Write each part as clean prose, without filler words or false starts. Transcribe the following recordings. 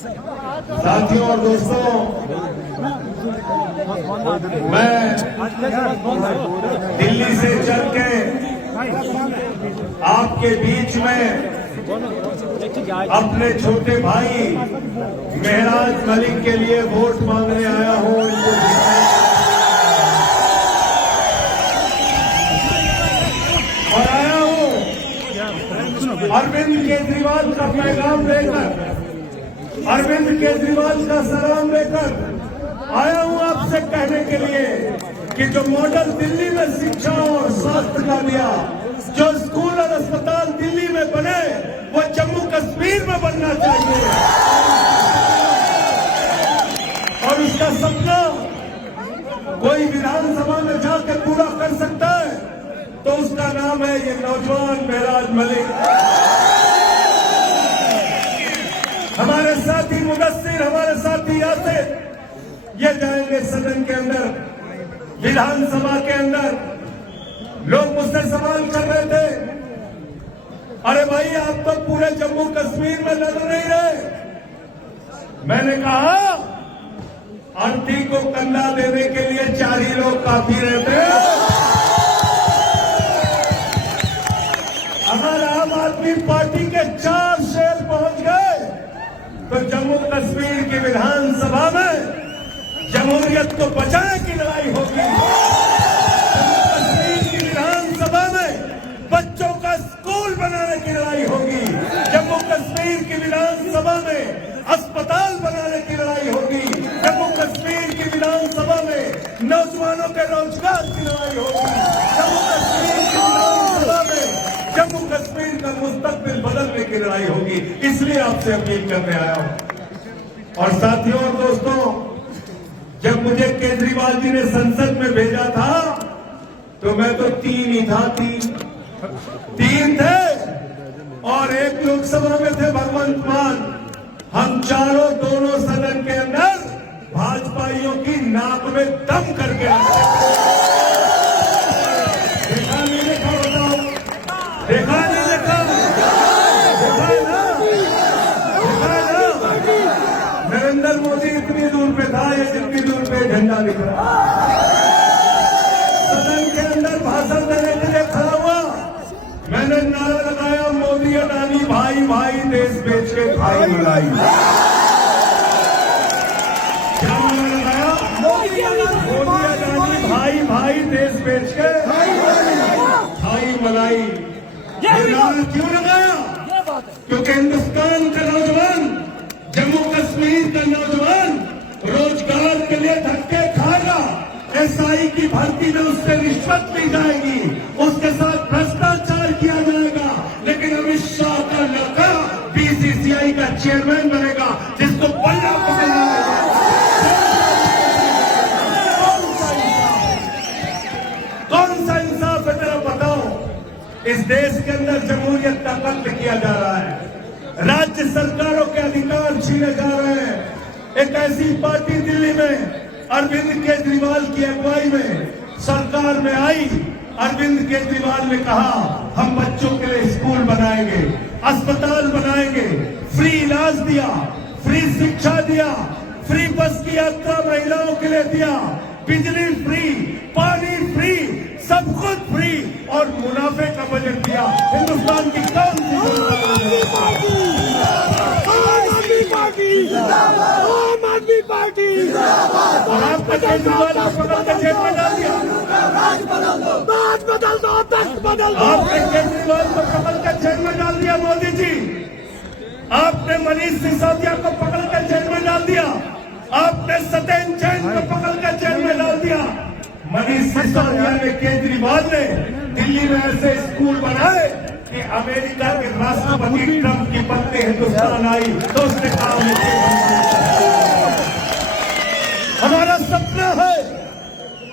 साथियों और दोस्तों, मैं दिल्ली से चल के आपके बीच में अपने छोटे भाई मेहराज मलिक के लिए वोट मांगने आया हूं। और आया हूं अरविंद केजरीवाल का पैगाम लेकर, अरविंद केजरीवाल का सलाम लेकर आया हूं आपसे कहने के लिए कि जो मॉडल दिल्ली में शिक्षा और स्वास्थ्य का दिया, जो स्कूल और अस्पताल दिल्ली में बने, वो जम्मू कश्मीर में बनना चाहिए। और उसका सपना कोई विधानसभा में जाकर पूरा कर सकता है तो उसका नाम है ये नौजवान मेहराज मलिक। हमारे साथी मुदस्सिर, हमारे साथी यासिर, ये जाएंगे सदन के अंदर, विधानसभा के अंदर। लोग मुझसे सवाल कर रहे थे, अरे भाई आप तो पूरे जम्मू कश्मीर में लड़ नहीं रहे। मैंने कहा अर्थी को कंधा देने के लिए 4 ही लोग काफी रहते हैं। अगर आम आदमी पार्टी के 4 शेर पहुंच गए तो जम्मू कश्मीर की विधानसभा में जमहूरियत को बचाने की लड़ाई होगी। जम्मू कश्मीर की विधानसभा में बच्चों का स्कूल बनाने की लड़ाई होगी। जम्मू कश्मीर की विधानसभा में अस्पताल बनाने की लड़ाई होगी। जम्मू कश्मीर की विधानसभा में नौजवानों के रोजगार की लड़ाई होगी। जम्मू कश्मीर की विधानसभा में जम्मू कश्मीर का मुस्तकबिल बदलने की लड़ाई होगी। इसलिए आपसे अपील करने आया हूं। और साथियों और दोस्तों, जब मुझे केजरीवाल जी ने संसद में भेजा था तो मैं तो 3 ही था, 3 थे और 1 लोकसभा में थे भगवंत मान। हम चारों दोनों सदन के अंदर भाजपाइयों की नाक में दम करके आए। देखा नहीं देखा बताओ? देखा नहीं देखा? देखा है ना? देखा है ना? नरेंद्र मोदी इतनी दूर पे था या जितनी दूर पे झंडा दिख रहा, सदन के अंदर भाषण देने के लिए खड़ा हुआ। मैंने नारा लगाया, मोदी अडानी भाई भाई देश बेच के खाई मलाई। क्या नारा लगाया? मोदी अडानी भाई भाई देश बेच के खाई मलाई। ये नारा क्यों लगाया? क्योंकि हिंदुस्तान का नौजवान, जम्मू कश्मीर का नौजवान रोजगार के लिए धक्के खाएगा। एसआई की भर्ती में उससे रिश्वत ली जाएगी, उसके साथ भ्रष्टाचार किया जाएगा, लेकिन अमित शाह का लड़का बीसीसीआई का चेयरमैन बनेगा, जिसको बल्ला पकड़ना है। कौन सा इंसाफ है तेरा बताओ? इस देश के अंदर जमहूरियत का कत्ल किया जा रहा है, राज्य सरकारों के अधिकार छीने जा रहे हैं। एक ऐसी पार्टी दिल्ली में अरविंद केजरीवाल की अगुवाई में सरकार में आई। अरविंद केजरीवाल ने कहा हम बच्चों के लिए स्कूल बनाएंगे, अस्पताल बनाएंगे, फ्री इलाज दिया, फ्री शिक्षा दिया, फ्री बस की यात्रा महिलाओं के लिए दिया, बिजली फ्री, पानी फ्री, सब कुछ फ्री और मुनाफे का बजट दिया। हिंदुस्तान की कौन सी पार्टी? और आपका केजरीवाल को पकड़ कर जेल में डाल दिया। बात बदल दो, बदल दो। आपने केजरीवाल को पकड़ कर जेल में डाल दिया मोदी जी। आपने मनीष सिसोदिया को पकड़ कर जेल में डाल दिया। आपने सत्येंद्र जैन को पकड़ कर जेल में डाल दिया। मनीष सिसोदिया ने, केजरीवाल ने दिल्ली में ऐसे स्कूल बनाए कि अमेरिका के राष्ट्रपति ट्रंप की पत्नी हिंदुस्तान आई तो उसने कहा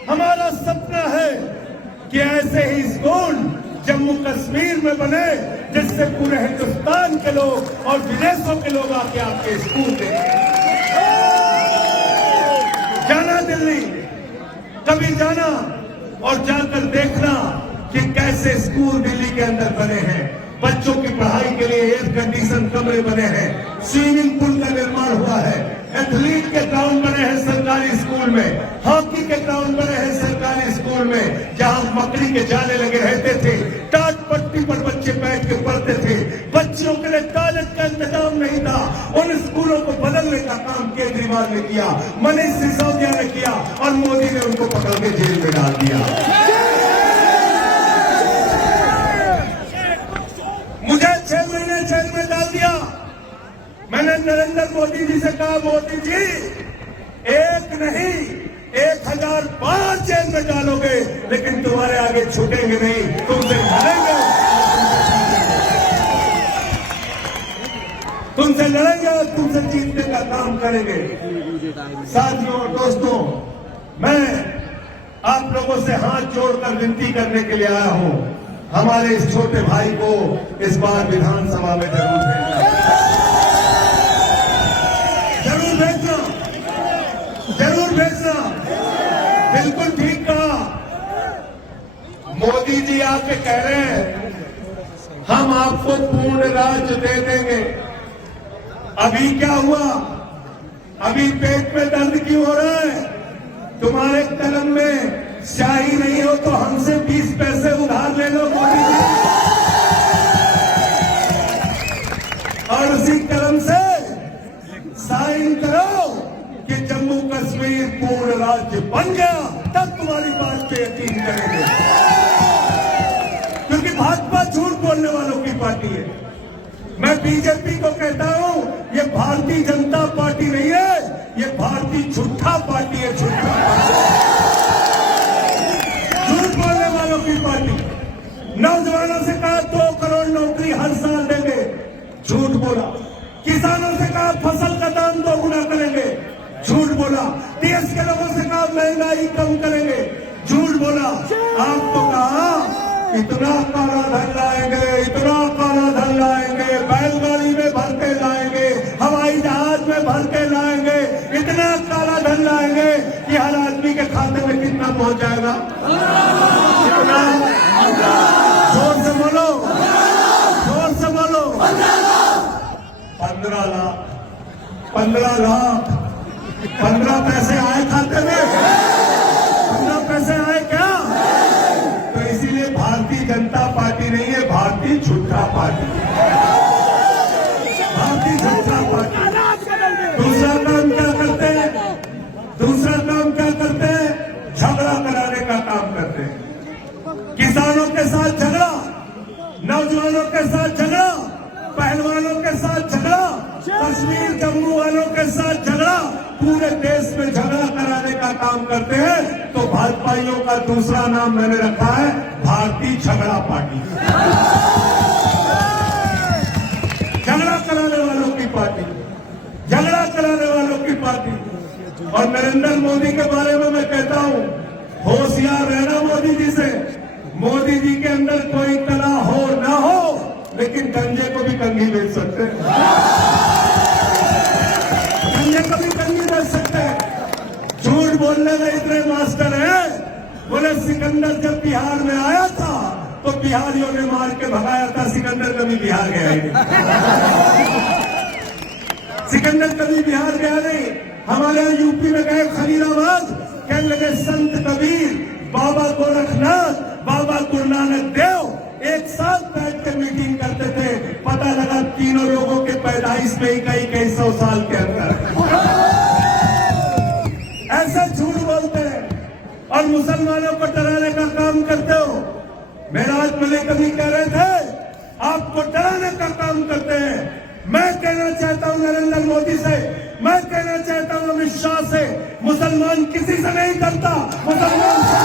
हमारा सपना है कि ऐसे ही स्कूल जम्मू कश्मीर में बने, जिससे पूरे हिंदुस्तान के लोग और विदेशों के लोग आके आपके स्कूल देखें। जाना दिल्ली, कभी जाना और जाकर देखना कि कैसे स्कूल दिल्ली के अंदर बने हैं। बच्चों की पढ़ाई के लिए एयर कंडीशन कमरे बने हैं, स्विमिंग पूल का निर्माण हुआ है, एथलीट के ग्राउंड बने हैं सरकारी स्कूल में, हॉकी के ग्राउंड बने हैं सरकारी स्कूल में, जहां मकड़ी के जाले लगे रहते थे, टाट पट्टी पर बच्चे बैठ के पढ़ते थे, बच्चों के लिए टॉयलेट का इंतजाम नहीं था। उन स्कूलों को बदलने का काम केजरीवाल ने किया, मनीष सिसोदिया ने किया और मोदी ने उनको पकड़ के जेल में डाल दिया। मुझे 6 महीने जेल में डाल दिया। मैंने नरेंद्र मोदी जी से कहा, मोदी जी एक नहीं 1005 जेल में डालोगे, लेकिन तुम्हारे आगे छूटेंगे नहीं, तुमसे लड़ेंगे, तुमसे लड़ेंगे और तुमसे जीतने का काम करेंगे। साथियों और दोस्तों, मैं आप लोगों से हाथ जोड़कर विनती करने के लिए आया हूं, हमारे इस छोटे भाई को इस बार विधानसभा में जरूर भेजना, जरूर भेजना, जरूर भेजना। बिल्कुल ठीक कहा मोदी जी, आके कह रहे हैं हम आपको पूर्ण राज्य दे देंगे। अभी क्या हुआ? अभी पेट में दर्द क्यों हो रहा है? तुम्हारे कलम में स्याही नहीं हो तो हमसे 20 पैसे उधार ले लो मोदी जी, और उसी कलम से साइन करो कि जम्मू कश्मीर पूर्ण राज्य बन गया, तब तुम्हारी बात पे यकीन करेंगे। क्योंकि भाजपा झूठ बोलने वालों की पार्टी है। मैं बीजेपी को कहता हूं, ये भारतीय जनता पार्टी नहीं है, ये भारतीय झूठा पार्टी है, झूठा पार्टी, झूठ बोलने वालों की पार्टी। नौजवानों से कहा 2 करोड़ नौकरी हर साल देंगे, झूठ बोला। किसानों से कहा फसल का दाम 2 गुना करेंगे, झूठ बोला। देश के लोगों से कहा महंगाई कम करेंगे, झूठ बोला। आपको कहा इतना काला धन लाएंगे, इतना काला धन लाएंगे, बैलगाड़ी में भर के लाएंगे, हवाई जहाज में भर के लाएंगे, इतना काला धन लाएंगे कि हर आदमी के खाते में कितना पहुंच जाएगा? कितना? जोर से बोलो, जोर से बोलो। 15 लाख, 15 लाख, 15 पैसे आए खाते में? 15 पैसे आए क्या? तो इसीलिए भारतीय जनता पार्टी नहीं है, भारतीय झूठा पार्टी, भारतीय झूठा पार्टी। दूसरा काम क्या करते हैं? दूसरा काम क्या करते हैं? झगड़ा कराने का काम करते हैं। किसानों के साथ झगड़ा, नौजवानों के साथ झगड़ा, पहलवानों के साथ झगड़ा, कश्मीर जम्मू वालों के साथ झगड़ा, पूरे देश में झगड़ा कराने का काम करते हैं। तो भाजपाइयों का दूसरा नाम मैंने रखा है भारतीय झगड़ा पार्टी, झगड़ा कराने वालों की पार्टी, झगड़ा कराने वालों की पार्टी। और नरेंद्र मोदी के बारे में मैं कहता हूं, होशियार रहना मोदी जी से। मोदी जी के अंदर कोई कला हो ना हो, लेकिन गंजे को भी कंघी बेच सकते हैं, गंजे को भी कंघी बेच सकते हैं। झूठ बोलने में इतने मास्टर हैं, बोले सिकंदर जब बिहार में आया था तो बिहारियों ने मार के भगाया था, सिकंदर कभी बिहार गया ही नहीं। सिकंदर कभी बिहार गया नहीं। हमारे यहाँ यूपी में गए खलीलाबाद, कहने लगे संत कबीर, बाबा गोरखनाथ, बाबा गुरु नानक देव एक साथ बैठ कर मीटिंग करते थे। पता लगा तीनों लोगों के पैदाइश में ही कई 100 साल के अंदर। ऐसा झूठ बोलते हैं और मुसलमानों को डराने का काम करते हो। मेराज मलिक कभी कह रहे थे आपको डराने का काम करते हैं। मैं कहना चाहता हूं नरेंद्र मोदी से, मैं कहना चाहता हूं अमित शाह से, मुसलमान किसी से नहीं डरता, मुसलमान से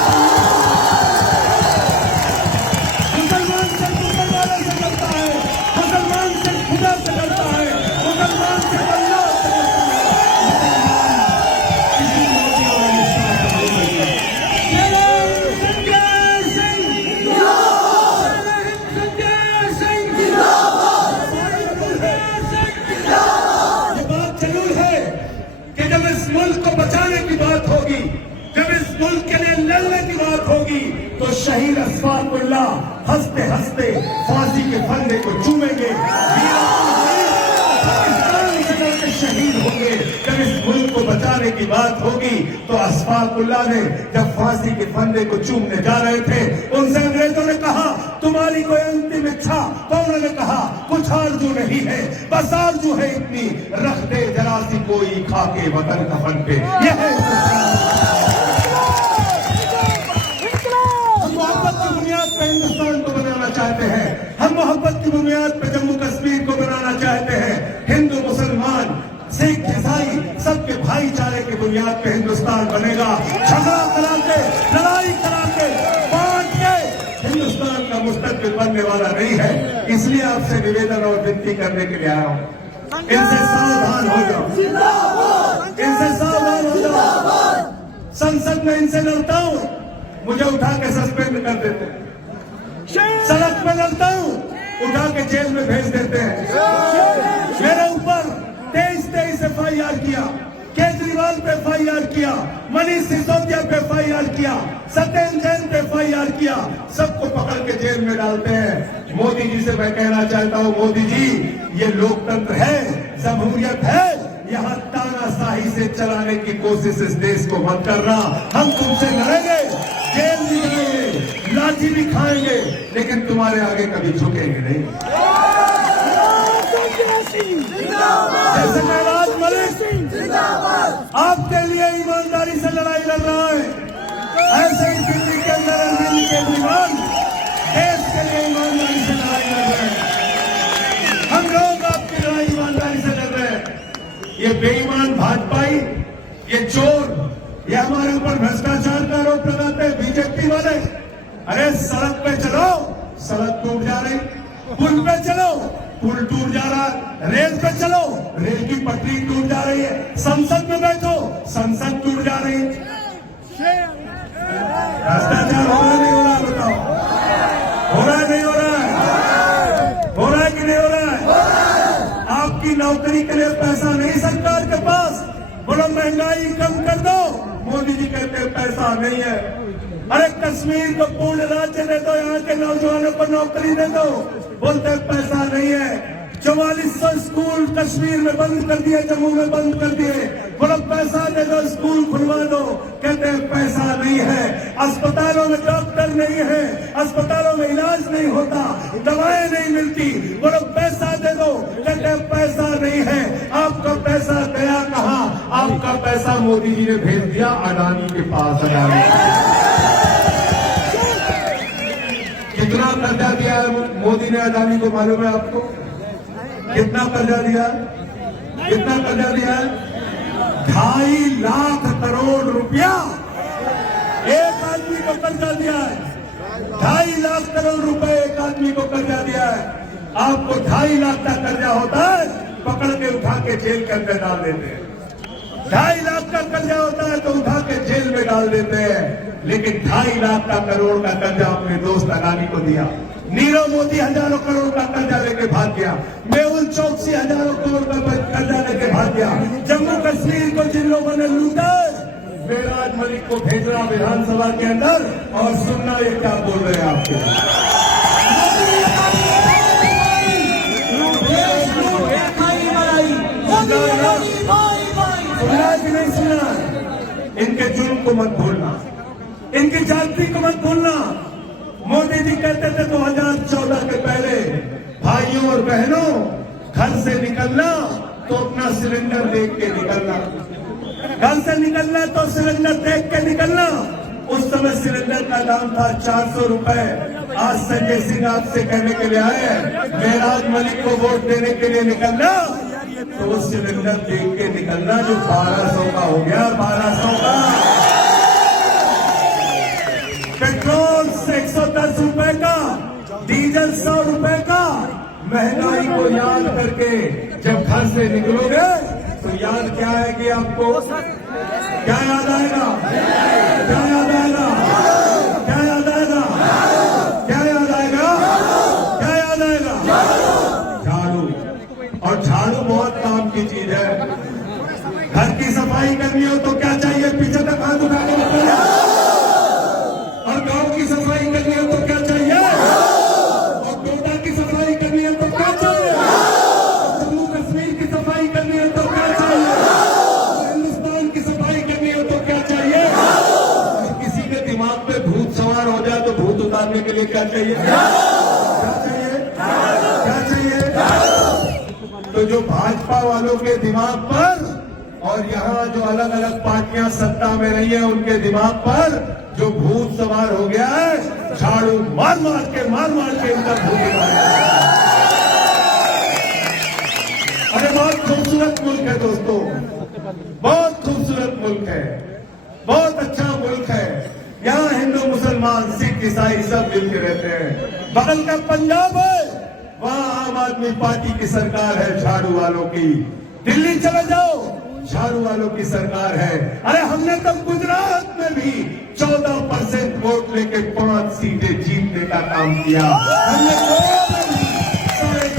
मुसलमानों से डरता है, मुसलमान से खुदा से डरता है, मुसलमान से अल्लाह से शहीद अशफाकुल्लाह हंसते हंसते फांसी के फंदे को चूमेंगे, शहीद होंगे। जब इस मुल्क को बचाने की बात होगी तो अशफाकुल्लाह ने जब फांसी के फंदे को चूमने जा रहे थे, उनसे अंग्रेजों ने कहा तुम्हारी कोई अंतिम इच्छा? तो उन्होंने कहा कुछ आरज़ू नहीं है, बस आरज़ू है इतनी, रख दे जरा सी कोई खाके वतन कफन पे। यह है हम मोहब्बत की बुनियाद पे हिंदुस्तान को बनाना चाहते हैं, हम मोहब्बत की बुनियाद पे जम्मू कश्मीर को बनाना चाहते हैं। हिंदू मुसलमान सिख ईसाई सबके भाईचारे की बुनियाद पे हिंदुस्तान बनेगा। झगड़ा करा के, लड़ाई करा के, बांट के हिंदुस्तान का मुस्तकबिल बनने वाला नहीं है। इसलिए आपसे निवेदन और विनती करने के लिए आया हूं, इनसे सावधान हो जाओ, इनसे सावधान हो जाओ। संसद में इनसे लड़ता हूं, मुझे उठा के सस्पेंड कर देते हैं, सड़क पे लड़ता हूं, उठा के जेल में भेज देते हैं। मेरे ऊपर 23 FIR किया, केजरीवाल पे FIR किया, मनीष सिसोदिया पे FIR किया, सत्येंद्र जैन पे FIR किया, सबको पकड़ के जेल में डालते हैं। मोदी जी से मैं कहना चाहता हूं, मोदी जी ये लोकतंत्र है, जमहूरियत है, यहाँ तानाशाही से चलाने की कोशिश इस देश को मत करना। हम तुमसे लड़ेंगे, जेल भी जाएंगे, लाठी भी खाएंगे, लेकिन तुम्हारे आगे कभी झुकेंगे नहीं। जैसे महराज मलिक आपके लिए ईमानदारी से लड़ाई लड़ रहा है, ऐसे ही दिल्ली के अंदर अरविंद केजरीवाल देश के लिए ईमानदारी से लड़ाई लड़ रहे हैं। हम लोग आपकी लड़ाई ईमानदारी से लड़ रहे हैं। ये बेईमान भाजपाई, ये चोर, ये हमारे ऊपर भ्रष्टाचार का आरोप लगाते हैं बीजेपी वाले। अरे सड़क पे चलो, सड़क टूट जा रही, पुल पे चलो, पुल टूट जा रहा है, रेल पे चलो, रेल की पटरी टूट जा रही है, संसद में बैठो, संसद टूट जा रही है। भ्रष्टाचार हो रहा नहीं हो रहा? बताओ, हो रहा है नहीं हो रहा है? हो रहा है कि नहीं हो रहा है? आपकी नौकरी के लिए पैसा नहीं सरकार के पास, बोलो महंगाई कम कर दो, मोदी जी कहते हैं पैसा नहीं है। अरे कश्मीर को पूर्ण राज्य दे दो, यहाँ के नौजवानों को नौकरी दे दो, बोलते पैसा नहीं है। 4400 स्कूल कश्मीर में बंद कर दिए, जम्मू में बंद कर दिए, बोलो पैसा दे दो, स्कूल खुलवा दो, कहते हैं पैसा नहीं है। अस्पतालों में डॉक्टर नहीं है, अस्पतालों में इलाज नहीं होता, दवाएं नहीं मिलती, बोलो पैसा दे दो, कहते हैं पैसा नहीं है। आपका पैसा गया कहाँ? आपका पैसा मोदी जी ने भेज दिया अडानी के पास। कितना कर्जा दिया है मोदी ने अडानी को, मालूम है आपको? कितना कर्जा दिया? कितना कर्जा दिया है? 2.5 लाख करोड़ रुपया एक आदमी को कर्जा दिया है। 2.5 लाख करोड़ रुपए एक आदमी को कर्जा दिया है। आपको 2.5 लाख का कर्जा होता है, पकड़ के उठा के जेल के अंदर डाल देते हैं। 2.5 लाख का कर्जा होता है तो उठा के जेल में डाल देते हैं, लेकिन 2.5 लाख का करोड़ का कर्जा अपने दोस्त अडानी को दिया। नीरव मोदी हजारों करोड़ का कर्जा लेके भाग गया, मेहुल चौकसी हजारों करोड़ का कर्जा लेके भाग गया। जम्मू कश्मीर को जिन लोगों ने लूटा, महराज मलिक को भेजना विधानसभा के अंदर, और सुनना ये क्या बोल रहे हैं आपके। सुना कि नहीं सुना? इनके जुर्म को मत भूलना, इनकी जाति को मत भूलना। मोदी जी कहते थे 2014 के पहले, भाइयों और बहनों घर से निकलना तो अपना सिलेंडर देख के निकलना, घर से निकलना तो सिलेंडर देख के निकलना। उस समय सिलेंडर का दाम था 400 रुपए। आज संजय सिंह आपसे कहने के लिए आए हैं, महराज मलिक को वोट देने के लिए निकलना तो वो सिलेंडर देख के निकलना जो 1200 का हो गया, 1200 का। पेट्रोल 110 रुपए का, डीजल 100 रुपए का। महंगाई को याद करके जब घर से निकलोगे तो याद क्या आएगी आपको? क्या याद आएगा? क्या याद आएगा? क्या याद आएगा? क्या याद आएगा? क्या याद आएगा? झाड़ू। और झाड़ू बहुत काम की चीज है। घर की सफाई करनी हो तो क्या चाहिए? पीछे तक हाथ उठा के निकलना। और गांव की सफाई करनी हो तो क्या चाहिए? क्या चाहिए? क्या चाहिए? क्या चाहिए? तो जो भाजपा वालों के दिमाग पर और यहाँ जो अलग अलग पार्टियां सत्ता में रही है उनके दिमाग पर जो भूत सवार हो गया है, झाड़ू मार मार के इनका भूत मार। अरे बहुत खूबसूरत मुल्क है दोस्तों, बहुत खूबसूरत मुल्क है, बहुत अच्छा मुल्क है। यहाँ हिंदू मुसलमान सिख ईसाई सब मिलकर रहते हैं। बगल का पंजाब है, वहाँ आम आदमी पार्टी की सरकार है झाड़ू वालों की। दिल्ली चले जाओ, झाड़ू वालों की सरकार है। अरे हमने तो गुजरात में भी 14% वोट लेके 5 सीटें जीतने का काम किया। हमने गोवा में भी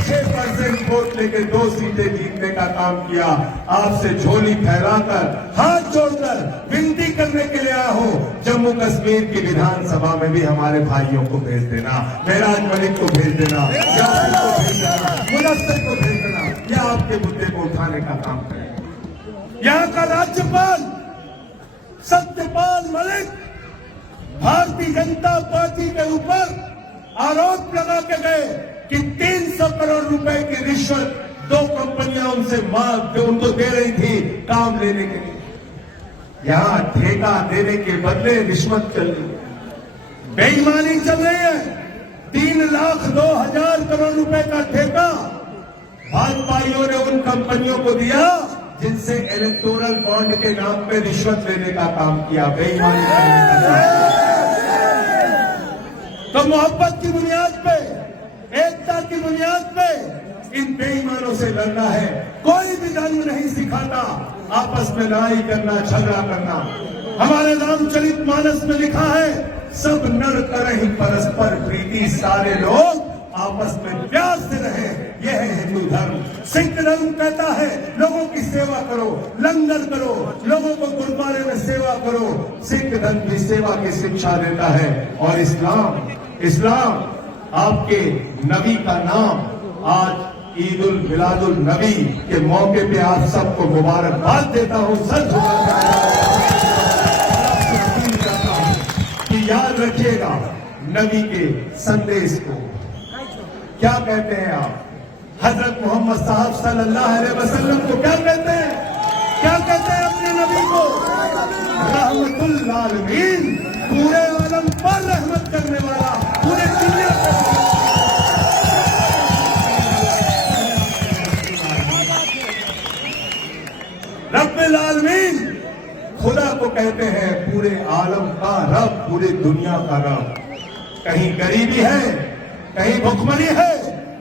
6.5% वोट लेके 2 सीटें जीतने का काम किया। आपसे झोली फैलाकर हाथ जोड़कर विनती करने के लिए आया हो, जम्मू कश्मीर की विधानसभा में भी हमारे भाइयों को भेज देना, मेराज मलिक को भेज देना, यासिर को भेज देना, मुदस्सिर को भेज देना, या आपके मुद्दे को उठाने का काम करें। यहाँ का राज्यपाल सत्यपाल मलिक भारतीय जनता पार्टी के ऊपर आरोप लगा के गए कि 300 करोड़ रुपए की रिश्वत 2 कंपनियां उनको दे रही थी काम लेने के लिए। यहाँ ठेका देने के बदले रिश्वत चल रही, बेईमानी चल रही है। 3,02,000 करोड़ रुपए का ठेका भाजपाइयों ने उन कंपनियों को दिया जिनसे इलेक्टोरल बॉन्ड के नाम पे रिश्वत लेने का काम किया, बेईमानी करने का काम किया। तो मोहब्बत की बुनियाद पे, एकता की बुनियाद पे इन बेईमानों से लड़ना है। कोई भी धर्म नहीं सिखाता आपस में लड़ाई करना, झगड़ा करना। हमारे रामचरित मानस में लिखा है, सब नर करहि परस्पर प्रीति, सारे लोग आपस में प्यार से रहे, यह है हिंदू धर्म। सिख धर्म कहता है लोगों की सेवा करो, लंगर करो, लोगों को गुरुद्वारे में सेवा करो। सिख धर्म भी सेवा की शिक्षा देता है। और इस्लाम आपके नबी का नाम आज ईद उल मिलादुल नबी के मौके पे आप सबको मुबारकबाद देता हूं। सर कि याद रखिएगा नबी के संदेश को। क्या कहते हैं आप? हजरत मोहम्मद साहब सल्लल्लाहु अलैहि वसल्लम को क्या कहते हैं? क्या कहते हैं अपने नबी को? रहमतुल आलमीन, पूरे आलम पर रहमत करने वाला, पूरे दुनिया पर। रब्बुल आलमीन खुदा को कहते हैं पूरे आलम का रब, पूरी दुनिया का रब। कहीं गरीबी है, कहीं भुखमरी है,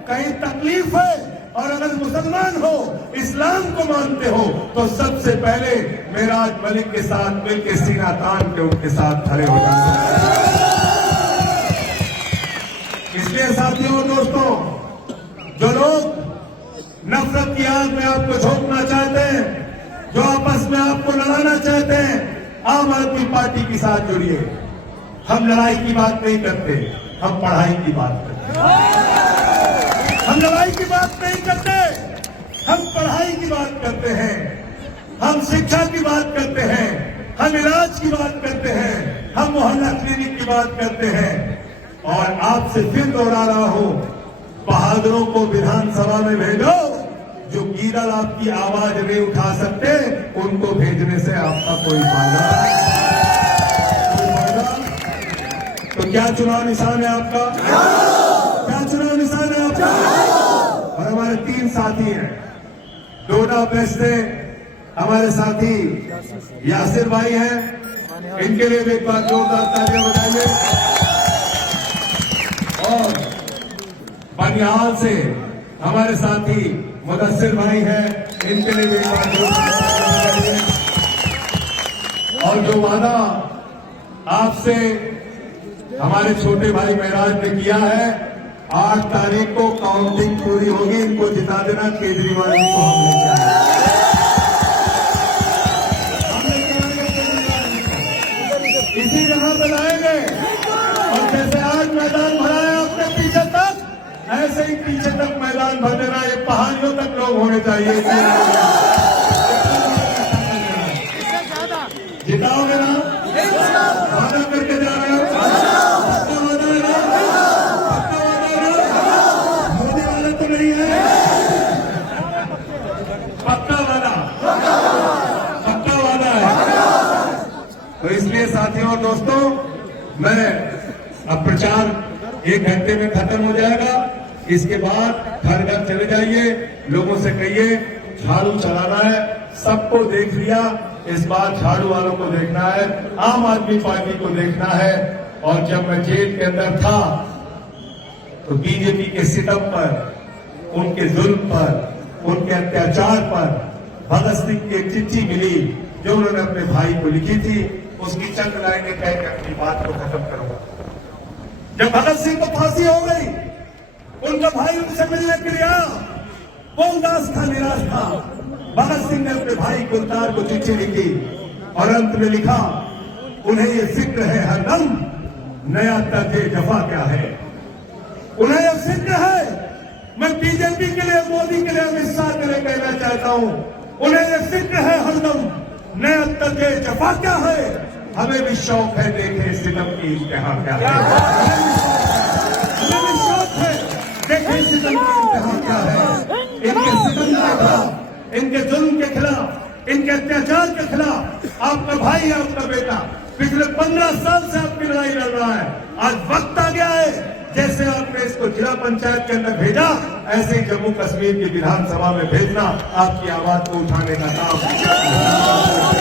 कहीं तकलीफ है, और अगर मुसलमान हो, इस्लाम को मानते हो, तो सबसे पहले मेराज मलिक के साथ मिलकर सीना तान के उनके साथ खड़े हो जाते हैं। इसलिए साथियों, दोस्तों, जो लोग नफरत की आग में आपको झोंकना चाहते हैं, जो आपस में आपको लड़ाना चाहते हैं, आम आदमी पार्टी के साथ जुड़िए। हम लड़ाई की बात नहीं करते, हम पढ़ाई की बात करते हैं। हम लड़ाई की बात नहीं करते, हम पढ़ाई की बात करते हैं। हम शिक्षा की बात करते हैं, हम इलाज की बात करते हैं, हम मोहल्ला क्लिनिक की बात करते हैं। और आपसे फिर दोहरा रहा हूं, बहादुरों को विधानसभा में भेजो। जो गीदड़ आपकी आवाज नहीं उठा सकते, उनको भेजने से आपका कोई फायदा नहीं। तो क्या चुनाव निशान है आपका? क्या चुनाव निशान है आपका? और हमारे 3 साथी हैं, डोडा प्रेस से हमारे साथी यासिर भाई हैं, इनके लिए भी एक बार जोरदार तालियां बजाइए। और बनिहाल से हमारे साथी मुदस्सिर भाई हैं, इनके लिए भी एक बार जोरदार तालियां बजाइए। और जो वादा आपसे हमारे छोटे भाई महराज ने किया है, 8 तारीख को काउंटिंग पूरी होगी, इनको जिता देना, केजरीवाल जी को हम लेके आएंगे, इसी जगह पे लाएंगे। और जैसे आज मैदान भरा है आपके पीछे तक, ऐसे ही पीछे तक मैदान भर देना, ये पहाड़ियों तक लोग होने चाहिए। जिताओगे ना? वादा करके जा रहे हो? और दोस्तों, मैं अब प्रचार 1 घंटे में खत्म हो जाएगा। इसके बाद घर घर चले जाइए, लोगों से कहिए झाड़ू चलाना है। सबको देख लिया, इस बार झाड़ू वालों को देखना है, आम आदमी पार्टी को देखना है। और जब मैं जेल के अंदर था तो बीजेपी के सितम पर, उनके जुल्म पर, उनके अत्याचार पर भगत सिंह की एक चिट्ठी मिली जो उन्होंने अपने भाई को लिखी थी। उसकी चंद लाइनें कह के अपनी बात को खत्म करूंगा। जब भगत सिंह को फांसी हो गई, उनका भाई उनसे मिलने के लिए आया, वो उदास था, निराश था। भगत सिंह ने अपने भाई गुलजार को चिट्ठी लिखी और अंत में लिखा, उन्हें ये फिक्र है हरदम, नया तर्ज जफा क्या है। उन्हें ये फिक्र है, मैं बीजेपी के लिए, मोदी के लिए, अमित शाह के लिए कहना चाहता हूं, उन्हें ये फिक्र है हरदम, नया तर्ज जफा क्या है। हमें भी शौक है देखें सितम की इंतहा क्या है। हमें भी शौक है देखें सितम की इंतहा क्या है। इनके सितम के खिलाफ, इनके जुल्म के खिलाफ, इनके अत्याचार के खिलाफ आपका भाई, आपका बेटा पिछले 15 साल से आपकी लड़ाई लड़ रहा है। आज वक्त आ गया है, जैसे आपने इसको जिला पंचायत के अंदर भेजा, ऐसे ही जम्मू कश्मीर की विधानसभा में भेजना, आपकी आवाज को उठाने का काम